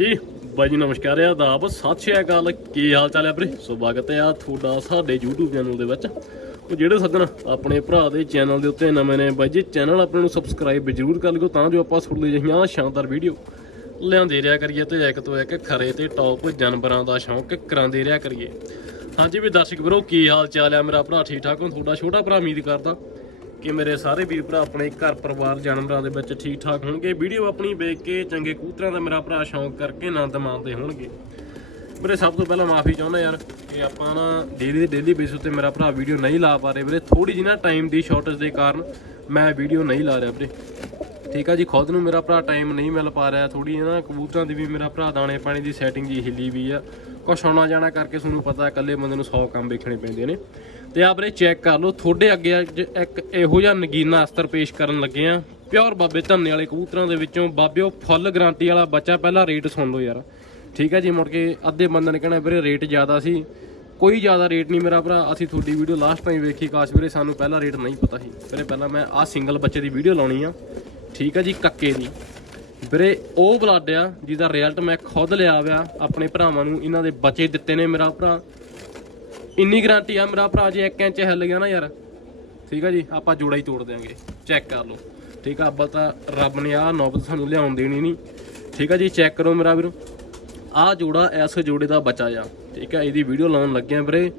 ਜੀ, ਬਾਈ ਜੀ, ਨਮਸਕਾਰ ਆ ਆਦਾਬ, ਸਤਿ ਸ਼੍ਰੀ ਅਕਾਲ। ਕੀ ਹਾਲ ਚਾਲ ਹੈ ਵੀਰੇ? ਸਵਾਗਤ ਹੈ ਆ ਤੁਹਾਡਾ ਸਾਡੇ YouTube ਚੈਨਲ ਦੇ ਵਿੱਚ। ਉਹ ਜਿਹੜੇ ਸੱਜਣ ਆਪਣੇ ਭਰਾ ਦੇ ਚੈਨਲ ਦੇ ਉੱਤੇ ਨਵੇਂ ਨੇ, ਬਾਈ ਜੀ ਚੈਨਲ ਆਪਣੇ ਨੂੰ ਸਬਸਕ੍ਰਾਈਬ ਜ਼ਰੂਰ ਕਰ ਲਿਓ ਤਾਂ ਜੋ ਆਪਾਂ ਤੁਹਾਡੇ ਲਈ ਜਿਹੀਆਂ ਸ਼ਾਨਦਾਰ ਵੀਡੀਓ ਲਿਆਉਂਦੇ ਰਿਹਾ ਕਰੀਏ ਤੇ ਇੱਕ ਤੋਂ ਇੱਕ ਖਰੇ ਤੇ ਟੌਪ ਜਾਨਵਰਾਂ ਦਾ ਸ਼ੌਂਕ ਕਰਾਉਂਦੇ ਰਿਹਾ ਕਰੀਏ। ਹਾਂਜੀ ਵੀ ਦਰਸ਼ਕ ਵੀਰੋ, ਕੀ ਹਾਲ ਚਾਲ ਹੈ ਮੇਰਾ ਭਰਾ? ਠੀਕ ਠਾਕ ਹੋ? ਤੁਹਾਡਾ ਛੋਟਾ ਭਰਾ ਉਮੀਦ ਕਰਦਾ। ਕਿ ਮੇਰੇ ਸਾਰੇ ਵੀਰ ਭਰਾ ਆਪਣੇ ਘਰ ਪਰਿਵਾਰ ਜਾਨਵਰਾਂ ਦੇ ਵਿੱਚ ਠੀਕ ਠਾਕ ਹੋਣਗੇ। ਵੀਡੀਓ ਆਪਣੀ ਵੇਖ ਕੇ ਚੰਗੇ ਕਬੂਤਰਾਂ ਦਾ ਮੇਰਾ ਭਰਾ ਸ਼ੌਂਕ ਕਰਕੇ ਆਨੰਦ ਮਾਣਦੇ ਹੋਣਗੇ। ਵੀਰੇ, ਸਭ ਤੋਂ ਪਹਿਲਾਂ ਮਾਫੀ ਚਾਹੁੰਦਾ ਯਾਰ ਕਿ ਆਪਾਂ ਨਾ ਡੇਲੀ ਦੇ ਡੇਲੀ ਬੇਸ ਉੱਤੇ ਮੇਰਾ ਭਰਾ ਵੀਡੀਓ ਨਹੀਂ ਲਾ ਪਾ ਰਹੇ ਵੀਰੇ। ਥੋੜੀ ਜਿਹੀ ਨਾ ਟਾਈਮ ਦੀ ਸ਼ਾਰਟੇਜ ਦੇ ਕਾਰਨ ਮੈਂ ਵੀਡੀਓ ਨਹੀਂ ਲਾ ਰਿਹਾ ਵੀਰੇ। ਠੀਕ ਆ ਜੀ, ਖੁਦ ਨੂੰ ਮੇਰਾ ਭਰਾ ਟਾਈਮ ਨਹੀਂ ਮਿਲ ਪਾ ਰਿਹਾ। ਥੋੜੀ ਨਾ ਕਬੂਤਰਾਂ ਦੀ ਵੀ ਮੇਰਾ ਭਰਾ ਦਾਣੇ ਪਾਣੀ ਦੀ ਸੈਟਿੰਗ ਜੀ ਹਿੱਲੀ ਵੀ ਆ। ਕੁਛ ਆਉਣਾ ਜਾਣਾ ਕਰਕੇ ਤੁਹਾਨੂੰ ਪਤਾ ਇਕੱਲੇ ਬੰਦੇ ਨੂੰ 100 ਕੰਮ ਵੇਖਣੇ ਪੈਂਦੇ ਨੇ। ਤੇ ਆ ਚੈੱਕ ਕਰ ਲਓ, ਤੁਹਾਡੇ ਅੱਗੇ ਅੱਜ ਇੱਕ ਇਹੋ ਜਿਹਾ ਨਗੀਨਾ ਅਸਤਰ ਪੇਸ਼ ਕਰਨ ਲੱਗੇ ਆ। ਪਿਓਰ ਬਾਬੇ ਧੰਨੇ ਵਾਲੇ ਕਬੂਤਰਾਂ ਦੇ ਵਿੱਚੋਂ ਬਾਬਿਓ ਫੁੱਲ ਗਾਰੰਟੀ ਵਾਲਾ ਬੱਚਾ ਪਹਿਲਾਂ ਰੇਟ ਸੁਣ ਲਓ ਯਾਰ। ਠੀਕ ਹੈ ਜੀ, ਮੁੜ ਕੇ ਅੱਧੇ ਬੰਦੇ ਨੇ ਕਹਿਣਾ ਵੀਰੇ ਰੇਟ ਜ਼ਿਆਦਾ ਸੀ। ਕੋਈ ਜ਼ਿਆਦਾ ਰੇਟ ਨਹੀਂ ਮੇਰਾ ਭਰਾ, ਅਸੀਂ ਤੁਹਾਡੀ ਵੀਡੀਓ ਲਾਸਟ ਟਾਈਮ ਵੇਖੀ, ਕਾਸ਼ ਵੀਰੇ ਸਾਨੂੰ ਪਹਿਲਾਂ ਰੇਟ ਨਹੀਂ ਪਤਾ ਸੀ। ਵੀਰੇ ਪਹਿਲਾਂ ਮੈਂ ਆਹ ਸਿੰਗਲ ਬੱਚੇ ਦੀ ਵੀਡੀਓ ਲਾਉਣੀ ਆ। ਠੀਕ ਹੈ ਜੀ, ਕੱਕੇ ਦੀ। ਵੀਰੇ, ਉਹ ਬਲੱਡ ਆ ਜਿਹਦਾ ਰਿਜ਼ਲਟ ਮੈਂ ਖੁਦ ਲਿਆ ਵਿਆ ਆਪਣੇ ਭਰਾਵਾਂ ਨੂੰ, ਇਹਨਾਂ ਦੇ ਬੱਚੇ ਦਿੱਤੇ ਨੇ ਮੇਰਾ ਭਰਾ। ਇੰਨੀ ਗਾਰੰਟੀ ਆ ਮੇਰਾ ਭਰਾ, ਜੇ 1 ਇੰਚ ਹਿੱਲ ਗਿਆ ਨਾ ਯਾਰ। ਠੀਕ ਆ ਜੀ, ਆਪਾਂ ਜੋੜਾ ਹੀ ਤੋੜ ਦਿਆਂਗੇ। ਚੈੱਕ ਕਰ ਲਓ। ਠੀਕ ਆ ਅੱਬਲ ਤਾਂ ਰੱਬ ਨੇ ਆਹ ਨੌਬਤ ਸਾਨੂੰ ਲਿਆਉਣ ਦੇਣੀ ਨਹੀਂ। ਠੀਕ ਆ ਜੀ ਚੈੱਕ ਕਰੋ ਮੇਰਾ ਵੀਰ। ਆਹ ਜੋੜਾ ਇਸ ਜੋੜੇ ਦਾ ਬੱਚਾ ਆ। ਠੀਕ ਆ, ਇਹਦੀ ਵੀਡੀਓ ਲਾਉਣ ਲੱਗਿਆ ਵੀਰੇ।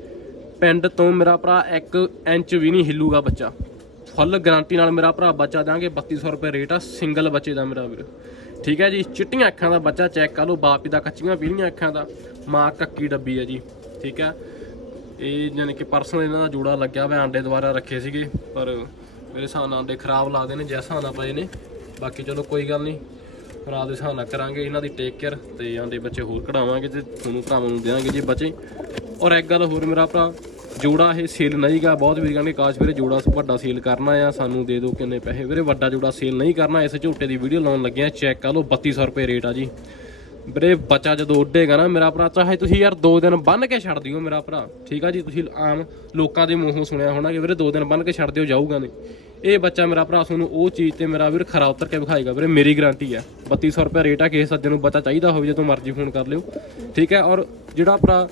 ਪਿੰਡ ਤੋਂ ਮੇਰਾ ਭਰਾ 1 ਇੰਚ ਵੀ ਨਹੀਂ ਹਿੱਲੂਗਾ ਬੱਚਾ। ਫੁੱਲ ਗਾਰੰਟੀ ਨਾਲ ਮੇਰਾ ਭਰਾ ਬੱਚਾ ਦਾਂਗੇ 3200 ਰੁਪਏ ਰੇਟ ਆ ਸਿੰਗਲ ਬੱਚੇ ਦਾ ਮੇਰਾ ਵੀਰ। ਠੀਕ ਹੈ ਜੀ, ਚਿੱਟੀਆਂ ਅੱਖਾਂ ਦਾ ਬੱਚਾ ਚੈੱਕ ਕਰ ਲਓ, ਬਾਪ ਦਾ ਕੱਚੀਆਂ ਪੀਲੀਆਂ ਅੱਖਾਂ ਦਾ, ਮਾਂ ਕੱਕੀ ਡੱਬੀ ਹੈ ਜੀ, ਠੀਕ ਹੈ। ਇਹ ਯਾਨੀ ਕਿ ਪਰਸਨਲ ਇਹਨਾਂ ਦਾ ਜੋੜਾ ਲੱਗਿਆ ਹੋਇਆ, ਆਂਡੇ ਦੁਆਰਾ ਰੱਖੇ ਸੀਗੇ, ਪਰ ਮੇਰੇ ਹਿਸਾਬ ਨਾਲ ਆਂਡੇ ਖਰਾਬ ਲੱਗਦੇ ਨੇ ਜੈਸਾ ਨਾਲ ਪਏ ਨੇ। ਬਾਕੀ ਚਲੋ ਕੋਈ ਗੱਲ ਨਹੀਂ, ਭਰਾ ਦੇ ਹਿਸਾਬ ਨਾਲ ਕਰਾਂਗੇ ਇਹਨਾਂ ਦੀ ਟੇਕ ਕੇਅਰ ਤੇ ਆਂਡੇ ਬੱਚੇ ਹੋਰ ਕਢਾਵਾਂਗੇ ਤੇ ਤੁਹਾਨੂੰ ਭਰਾਵਾਂ ਨੂੰ ਦੇਵਾਂਗੇ ਜੀ ਬੱਚੇ। ਔਰ ਇੱਕ ਗੱਲ ਹੋਰ ਮੇਰਾ ਭਰਾ ਜੋੜਾ ਇਹ ਸੇਲ ਨਹੀਂਗਾ ਬਹੁਤ ਵੀਰ ਕਹਿੰਦੇ ਕਾਸ਼ ਵੀਰੇ ਜੋੜਾ ਵੱਡਾ ਸੇਲ ਕਰਨਾ ਆ, ਸਾਨੂੰ ਦੇ ਦਿਓ ਕਿੰਨੇ ਪੈਸੇ। ਵੀਰੇ ਵੱਡਾ ਜੋੜਾ ਸੇਲ ਨਹੀਂ ਕਰਨਾ, ਇਸ ਝੋਟੇ ਦੀ ਵੀਡੀਓ ਲਾਉਣ ਲੱਗਿਆ ਆ। ਚੈੱਕ ਕਰ ਲਓ 3200 ਰੁਪਏ ਰੇਟ ਆ ਜੀ। ਵੀਰੇ ਬੱਚਾ ਜਦੋਂ ਉੱਡੇਗਾ ਨਾ, ਮੇਰਾ ਭਰਾ ਚਾਹੇ ਤੁਸੀਂ ਯਾਰ 2 ਦਿਨ ਬੰਨ ਕੇ ਛੱਡ ਦਿਓ ਮੇਰਾ ਭਰਾ। ਠੀਕ ਆ ਜੀ, ਤੁਸੀਂ ਆਮ ਲੋਕਾਂ ਦੇ ਮੂੰਹੋਂ ਸੁਣਿਆ ਹੋਣਾ ਕਿ ਵੀਰੇ 2 ਦਿਨ ਬੰਨ ਕੇ ਛੱਡ ਦਿਓ, ਜਾਊਗਾ ਨਹੀਂ। ਇਹ ਬੱਚਾ ਮੇਰਾ ਭਰਾ ਤੁਹਾਨੂੰ ਉਹ ਚੀਜ਼ ਤੇ ਮੇਰਾ ਵੀਰ ਖਰਾ ਉਤਰ ਕੇ ਵਿਖਾਏਗਾ। ਵੀਰੇ ਮੇਰੀ ਗਾਰੰਟੀ ਆ 3200 ਰੁਪਏ ਰੇਟ ਆ, ਕਿਸੇ ਸੱਜਣ ਨੂੰ ਬੱਚਾ ਚਾਹੀਦਾ ਹੋਵੇ ਜਦੋਂ ਮਰਜ਼ੀ ਫੋਨ ਕਰ ਲਿਓ। ਠੀਕ ਹੈ ਔਰ ਜਿਹੜਾ ਭਰਾ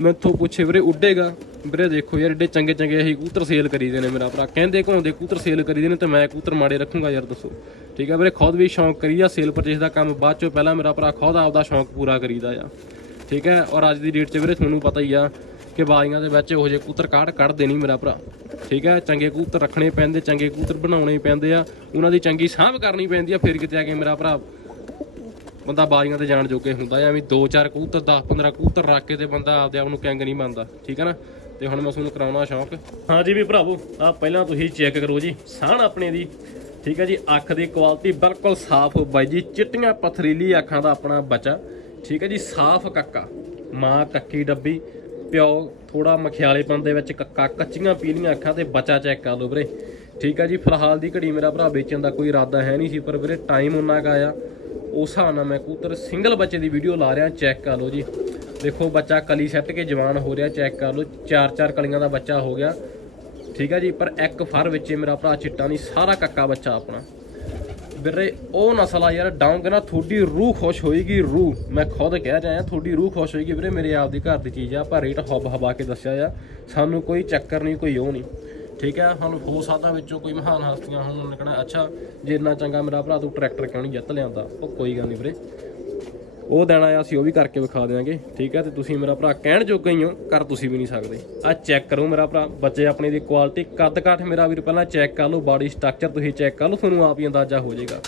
ਮੈਥੋਂ ਪੁੱਛੇ ਵੀਰੇ, ਉੱਡੇਗਾ। ਵੀਰੇ ਦੇਖੋ ਯਾਰ, ਏਡੇ ਚੰਗੇ ਚੰਗੇ ਅਸੀਂ ਕੂਤਰ ਸੇਲ ਕਰੀਦੇ ਨੇ ਮੇਰਾ ਭਰਾ। ਕਹਿੰਦੇ ਘਾਉਂਦੇ ਕੂਤਰ ਸੇਲ ਕਰੀਦੇ ਨੇ ਤੇ ਮੈਂ ਕੂਤਰ ਮਾੜੇ ਰੱਖੂੰਗਾ ਯਾਰ, ਦੱਸੋ। ਠੀਕ ਹੈ ਵੀਰੇ, ਖੁਦ ਵੀ ਸ਼ੌਂਕ ਕਰੀਦਾ ਸੇਲ ਪਰਚੇਸ ਦਾ ਕੰਮ। ਬਾਅਦ ਚੋਂ ਪਹਿਲਾਂ ਮੇਰਾ ਭਰਾ ਖੁਦ ਆਪਦਾ ਸ਼ੌਂਕ ਪੂਰਾ ਕਰੀਦਾ ਆ। ਠੀਕ ਹੈ, ਔਰ ਅੱਜ ਦੀ ਡੇਟ 'ਚ ਵੀਰੇ ਤੁਹਾਨੂੰ ਪਤਾ ਹੀ ਆ ਕਿ ਬਾਜ਼ੀਆਂ ਦੇ ਵਿੱਚ ਇਹੋ ਜਿਹੇ ਕੂਤਰ ਕਾਢ ਕੱਢਦੇ ਨਹੀਂ ਮੇਰਾ ਭਰਾ। ਠੀਕ ਹੈ, ਚੰਗੇ ਕੂਤਰ ਰੱਖਣੇ ਪੈਂਦੇ, ਚੰਗੇ ਕੂਤਰ ਬਣਾਉਣੇ ਪੈਂਦੇ ਆ। ਉਹਨਾਂ ਦੀ ਚੰਗੀ ਸਾਂਭ ਕਰਨੀ ਪੈਂਦੀ ਆ, ਫਿਰ ਕਿਤੇ ਆ ਕੇ ਮੇਰਾ ਭਰਾ ਬੰਦਾ ਬਾਜ਼ੀਆਂ ਤੇ ਜਾਣ ਜੋਗੇ ਹੁੰਦਾ, ਐਵੇਂ ਦੋ ਚਾਰ ਕਬੂਤਰ 10 15 ਕਬੂਤਰ ਰੱਖ ਕੇ ਤੇ ਬੰਦਾ ਆਪਦੇ ਆਪ ਨੂੰ ਕਿੰਗ ਨਹੀਂ ਮੰਨਦਾ, ਠੀਕ ਹੈ ਨਾ? ਤੇ ਹੁਣ ਮੈਂ ਤੁਹਾਨੂੰ ਕਰਾਉਣਾ ਸ਼ੌਂਕ। ਹਾਂਜੀ ਵੀ ਭਰਾਵੋ ਆ ਪਹਿਲਾਂ ਤੁਸੀਂ ਚੈੱਕ ਕਰੋ ਜੀ ਸਾਹਣ ਆਪਣੇ ਦੀ, ਠੀਕ ਹੈ ਜੀ, ਅੱਖ ਦੀ ਕੁਆਲਿਟੀ ਬਿਲਕੁਲ ਸਾਫ਼ ਬਾਈ ਜੀ, ਚਿੱਟੀਆਂ ਪਥਰੀਲੀ ਅੱਖਾਂ ਦਾ ਆਪਣਾ ਬੱਚਾ, ਠੀਕ ਹੈ ਜੀ, ਸਾਫ਼ ਕੱਕਾ, ਮਾਂ ਕੱਕੀ ਡੱਬੀ, ਪਿਓ ਥੋੜਾ ਮਖਿਆਲੇਪਨ ਦੇ ਵਿੱਚ ਕੱਕਾ, ਕੱਚੀਆਂ ਪੀਲੀਆਂ ਅੱਖਾਂ ਤੇ ਬੱਚਾ ਚੈੱਕ ਕਰ ਲਓ ਵੀਰੇ, ਠੀਕ ਹੈ ਜੀ, ਫਿਲਹਾਲ ਦੀ ਘੜੀ ਮੇਰਾ ਭਰਾ ਵੇਚਣ ਦਾ ਕੋਈ ਇਰਾਦਾ ਹੈ ਨਹੀਂ ਸੀ, ਪਰ ਵੀਰੇ ਟਾਈਮ ਉਹਨਾਂ ਕਾ ਆਇਆ ਉਸ ਹਿਸਾਬ ਨਾਲ ਮੈਂ ਕਬੂਤਰ ਸਿੰਗਲ ਬੱਚੇ ਦੀ ਵੀਡੀਓ ਲਾ ਰਿਹਾ ਚੈੱਕ ਕਰ ਲਓ ਜੀ। ਦੇਖੋ ਬੱਚਾ ਕਲੀ ਸੱਟ ਕੇ ਜਵਾਨ ਹੋ ਰਿਹਾ ਚੈੱਕ ਕਰ ਲਓ। ਚਾਰ ਚਾਰ ਕਲੀਆਂ ਦਾ ਬੱਚਾ ਹੋ ਗਿਆ। ਠੀਕ ਹੈ ਜੀ, ਪਰ ਇੱਕ ਫਰ ਵਿੱਚ ਮੇਰਾ ਭਰਾ ਚਿੱਟਾ ਨਹੀਂ, ਸਾਰਾ ਕੱਕਾ ਬੱਚਾ ਆਪਣਾ। ਵੀਰੇ, ਉਹ ਨਸਲ ਆ ਯਾਰ ਡਾਉਂਗੇ ਨਾ, ਤੁਹਾਡੀ ਰੂਹ ਖੁਸ਼ ਹੋਏਗੀ, ਰੂਹ। ਮੈਂ ਖੁਦ ਕਹਿ ਰਿਹਾ, ਤੁਹਾਡੀ ਰੂਹ ਖੁਸ਼ ਹੋਏਗੀ ਵੀਰੇ, ਮੇਰੇ ਆਪ ਦੀ ਘਰ ਦੀ ਚੀਜ਼ ਆ ਪਰ ਰੇਟ ਹੱਬ ਹਵਾ ਕੇ ਦੱਸਿਆ ਆ। ਸਾਨੂੰ ਕੋਈ ਚੱਕਰ ਨਹੀਂ, ਕੋਈ ਉਹ ਨਹੀਂ। ਠੀਕ ਹੈ, ਹੁਣ ਹੋ ਸਕਦਾ ਵਿੱਚੋਂ ਕੋਈ ਮਹਾਨ ਹਸਤੀਆਂ ਹੋਣ ਨੇ ਕਹਿਣਾ, ਅੱਛਾ, ਜੇ ਇੰਨਾ ਚੰਗਾ ਮੇਰਾ ਭਰਾ, ਤੂੰ ਟਰੈਕਟਰ ਕਿਉਂ ਨਹੀਂ ਜਿੱਤ ਲਿਆਂਦਾ? ਉਹ ਕੋਈ ਗੱਲ ਨਹੀਂ ਵੀਰੇ। ਉਹ ਦੇਣਾ ਆ ਅਸੀਂ ਉਹ ਵੀ ਕਰਕੇ ਵਿਖਾ ਦੇਵਾਂਗੇ ਠੀਕ ਹੈ, ਤੇ ਤੁਸੀਂ ਮੇਰਾ ਭਰਾ ਕਹਿਣ ਜੋਗੇ ਹੀ ਹੋ, ਕਰ ਤੁਸੀਂ ਵੀ ਨਹੀਂ ਸਕਦੇ। ਆ ਚੈੱਕ ਕਰੋ ਮੇਰਾ ਭਰਾ, ਬੱਚੇ ਆਪਣੇ ਦੀ ਕੁਆਲਿਟੀ ਕੱਦ ਕਾਠ ਮੇਰਾ ਵੀਰ, ਪਹਿਲਾਂ ਚੈੱਕ ਕਰ ਲਓ ਬਾਡੀ ਸਟਰਕਚਰ ਤੁਸੀਂ ਚੈੱਕ ਕਰ ਲਓ, ਤੁਹਾਨੂੰ ਆਪ ਹੀ ਅੰਦਾਜ਼ਾ ਹੋ ਜਾਏਗਾ।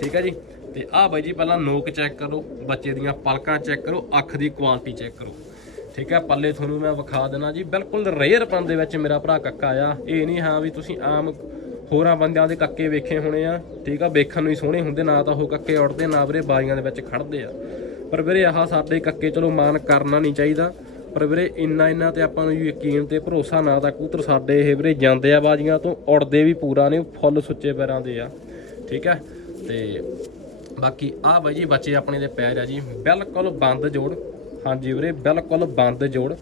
ਠੀਕ ਹੈ ਜੀ, ਤੇ ਆਹ ਬਾਈ ਜੀ, ਪਹਿਲਾਂ ਨੋਕ ਚੈੱਕ ਕਰੋ, ਬੱਚੇ ਦੀਆਂ ਪਲਕਾਂ ਚੈੱਕ ਕਰੋ, ਅੱਖ ਦੀ ਕੁਆਲਿਟੀ ਚੈੱਕ ਕਰੋ। ਠੀਕ ਹੈ ਪੱਲੇ ਤੁਹਾਨੂੰ ਮੈਂ ਵਿਖਾ ਦੇਣਾ ਜੀ। ਬਿਲਕੁਲ ਰੇਅਰ ਪਨ ਦੇ ਵਿੱਚ ਮੇਰਾ ਭਰਾ ਕੱਕਾ ਆ। ਇਹ ਨਹੀਂ ਹਾਂ ਵੀ ਤੁਸੀਂ ਆਮ ਹੋਰਾਂ ਬੰਦਿਆਂ ਦੇ ਕੱਕੇ ਵੇਖੇ ਹੋਣੇ ਆ, ਠੀਕ ਆ, ਵੇਖਣ ਨੂੰ ਹੀ ਸੋਹਣੇ ਹੁੰਦੇ, ਨਾ ਤਾਂ ਉਹ ਕੱਕੇ ਉੱਡਦੇ, ਨਾ ਵੀਰੇ ਬਾਜ਼ੀਆਂ ਦੇ ਵਿੱਚ ਖੜਦੇ ਆ। ਪਰ ਵੀਰੇ ਆਹ ਸਾਡੇ ਕੱਕੇ ਚਲੋ ਮਾਨ ਕਰਨਾ ਨਹੀਂ ਚਾਹੀਦਾ। ਪਰ ਵੀਰੇ ਇੰਨਾ ਇੰਨਾ ਤੇ ਆਪਾਂ ਨੂੰ ਯਕੀਨ ਤੇ ਭਰੋਸਾ ਨਾ ਤਾਂ ਕਬੂਤਰ ਸਾਡੇ ਇਹ ਵੀਰੇ ਜਾਂਦੇ ਆ ਬਾਜ਼ੀਆਂ ਤੋਂ ਉੜਦੇ ਵੀ ਪੂਰਾ ਨੇ, ਫੁੱਲ ਸੁੱਚੇ ਪੈਰਾਂ ਦੇ ਆ। ਠੀਕ ਹੈ ਤੇ ਬਾਕੀ ਆਹ ਬਾਈ ਜੀ ਬੱਚੇ ਆਪਣੇ ਦੇ ਪੈਰ ਆ ਜੀ। ਬਿਲਕੁਲ ਬੰਦ ਜੋੜ। ਹਾਂਜੀ ਵੀਰੇ, ਬਿਲਕੁਲ ਬੰਦ ਜੋੜ।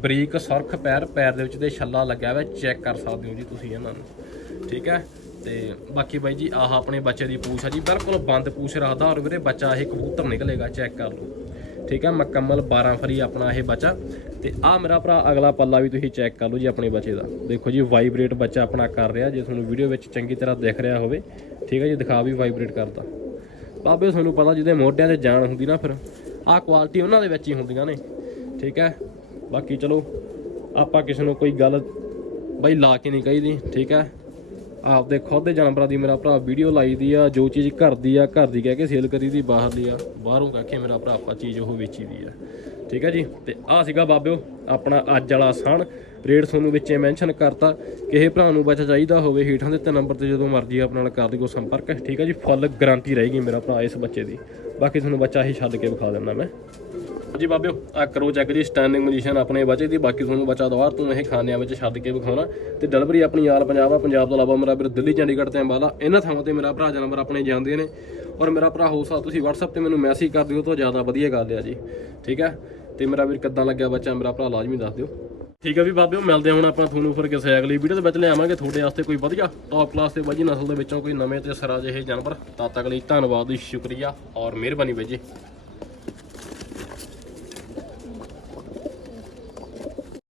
ਬਰੀਕ ਸੁਰਖ ਪੈਰ ਪੈਰ ਦੇ ਵਿੱਚ ਤੇ ਛੱਲਾ ਲੱਗਿਆ ਹੋਇਆ, ਚੈੱਕ ਕਰ ਸਕਦੇ ਹੋ ਜੀ ਤੁਸੀਂ ਇਹਨਾਂ ਨੂੰ। ਠੀਕ ਹੈ? ਤੇ ਬਾਕੀ ਬਾਈ ਜੀ, ਆਹ ਆਪਣੇ ਬੱਚੇ ਦੀ ਪੂਛ ਆ ਜੀ, ਬਿਲਕੁਲ ਬੰਦ ਪੂਛ ਰੱਖਦਾ ਔਰ ਵੀਰੇ ਬੱਚਾ ਇਹ ਕਬੂਤਰ ਨਿਕਲੇਗਾ, ਚੈੱਕ ਕਰ ਲਓ। ਠੀਕ ਹੈ? ਮੁਕੰਮਲ 12 ਫਰੀ ਆਪਣਾ ਇਹ ਬੱਚਾ। ਤੇ ਆ ਮੇਰਾ ਭਰਾ, ਅਗਲਾ ਪੱਲਾ ਵੀ ਤੁਸੀਂ ਚੈੱਕ ਕਰ ਲਓ ਜੀ ਆਪਣੇ ਬੱਚੇ ਦਾ। ਦੇਖੋ ਜੀ ਵਾਈਬ੍ਰੇਟ ਬੱਚਾ ਆਪਣਾ ਕਰ ਰਿਹਾ, ਜੇ ਤੁਹਾਨੂੰ ਵੀਡੀਓ ਵਿੱਚ ਚੰਗੀ ਤਰ੍ਹਾਂ ਦਿਖ ਰਿਹਾ ਹੋਵੇ। ਠੀਕ ਹੈ ਜੀ, ਦਿਖਾ ਵੀ ਵਾਈਬ੍ਰੇਟ ਕਰਦਾ ਬਾਬੇ, ਤੁਹਾਨੂੰ ਪਤਾ ਜਿਹਦੇ ਮੋਢਿਆਂ ਤੇ ਜਾਨ ਹੁੰਦੀ ਨਾ ਫਿਰ। ਆਹ ਕੁਆਲਿਟੀ ਉਹਨਾਂ ਦੇ ਵਿੱਚ ਹੀ ਹੁੰਦੀਆਂ ਨੇ। ਠੀਕ ਹੈ? ਬਾਕੀ ਚਲੋ, ਆਪਾਂ ਕਿਸੇ ਨੂੰ ਕੋਈ ਗੱਲ ਬਈ ਲਾ ਕੇ ਨਹੀਂ ਕਹੀਦੀ, ਠੀਕ ਹੈ? ਆਪਦੇ ਖੁਦ ਦੇ ਜਾਨਵਰਾਂ ਦੀ ਮੇਰਾ ਭਰਾ ਵੀਡੀਓ ਲਾਈ ਦੀ ਆ, ਜੋ ਚੀਜ਼ ਘਰ ਦੀ ਆ, ਘਰ ਦੀ ਕਹਿ ਕੇ ਸੇਲ ਕਰੀ ਦੀ, ਬਾਹਰ ਦੀ ਆ, ਬਾਹਰੋਂ ਕਹਿ ਕੇ ਮੇਰਾ ਭਰਾ ਆਪਾਂ ਚੀਜ਼ ਉਹ ਵੇਚੀ ਦੀ ਆ। ਠੀਕ ਹੈ ਜੀ? ਤੇ ਆ ਸੀਗਾ ਬਾਬਿਓ, ਆਪਣਾ ਅੱਜ ਵਾਲਾ ਆਸਾਨ ਰੇਟ ਤੁਹਾਨੂੰ ਵਿੱਚੇ ਮੈਂਸ਼ਨ ਕਰਤਾ, ਕਿਸੇ ਭਰਾ ਨੂੰ ਬੱਚਾ ਚਾਹੀਦਾ ਹੋਵੇ, ਹੀਠਾਂ ਦੇ ਤੇ ਨੰਬਰ ਤੇ ਜਦੋਂ ਮਰਜ਼ੀ ਆਪਣੇ ਨਾਲ ਕਰ ਦਿਓ ਸੰਪਰਕ। ਠੀਕ ਹੈ ਜੀ? ਫੁੱਲ ਗਾਰੰਟੀ ਰਹੇਗੀ ਮੇਰਾ ਭਰਾ ਇਸ ਬੱਚੇ ਦੀ। ਬਾਕੀ ਤੁਹਾਨੂੰ ਬੱਚਾ ਹੀ ਛੱਡ ਕੇ ਵਿਖਾ ਦਿੰਦਾ ਮੈਂ। ਜੀ ਬਾਬਿਓ ਆ ਕਰੋ ਚੈੱਕ ਜੀ ਸਟੈਂਡਿੰਗ ਪੋਜੀਸ਼ਨ ਆਪਣੇ ਬਚੇ ਦੀ, ਬਾਕੀ ਤੁਹਾਨੂੰ ਬੱਚਾ ਦਵਾਰ ਤੂੰ ਇਹ ਖਾਨਿਆਂ ਵਿੱਚ ਛੱਡ ਕੇ ਵਿਖਾਉਣਾ। ਤੇ ਡਿਲੀਵਰੀ ਆਪਣੀ ਆਲ ਪੰਜਾਬ ਆ, ਪੰਜਾਬ ਤੋਂ ਇਲਾਵਾ ਮੇਰਾ ਵੀਰ ਦਿੱਲੀ, ਚੰਡੀਗੜ੍ਹ ਤੇ ਅੰਬਾਲਾ, ਇਹਨਾਂ ਥਾਵਾਂ ਤੇ ਮੇਰਾ ਭਰਾ ਜਨਮ ਆਪਣੇ ਜਾਂਦੇ ਨੇ। ਔਰ ਮੇਰਾ ਭਰਾ ਹੋ ਸਕਦਾ ਤੁਸੀਂ WhatsApp ਤੇ ਮੈਨੂੰ ਮੈਸੇਜ ਕਰ ਦਿਓ ਤਾਂ ਜ਼ਿਆਦਾ ਵਧੀਆ ਗੱਲ ਆ ਜੀ, ਠੀਕ ਹੈ ਤੇ ਮੇਰਾ ਵੀਰ ਕਿੱਦਾਂ ਲੱਗਿਆ ਬੱਚਾ, ਮੇਰਾ ਭਰਾ ਲਾਜ਼ਮੀ ਦੱਸ ਦਿਓ। ਠੀਕ ਹੈ ਵੀ ਬਾਬਿਓ ਮਿਲਦੇ ਹਾਂ ਹੁਣ ਆਪਾਂ ਤੁਹਾਨੂੰ ਫਿਰ ਕਿਸੇ ਅਗਲੀ ਵੀਡੀਓ ਦੇ ਵਿੱਚ ਲਿਆਵਾਂਗੇ ਤੁਹਾਡੇ ਵਾਸਤੇ ਕੋਈ ਵਧੀਆ ਟੌਪ ਕਲਾਸ ਤੇ ਵਧੀਆ ਨਸਲ ਦੇ ਵਿੱਚੋਂ ਕੋਈ ਨਵੇਂ ਤੇ ਸਰਾ ਜਿਹੇ ਜਾਨਵਰ। ਤਦ ਤੱਕ ਲਈ ਧੰਨਵਾਦ ਜੀ ਸ਼ੁਕਰੀਆ ਔਰ ਮਿਹਰਬਾਨੀ ਬਾਈ ਜੀ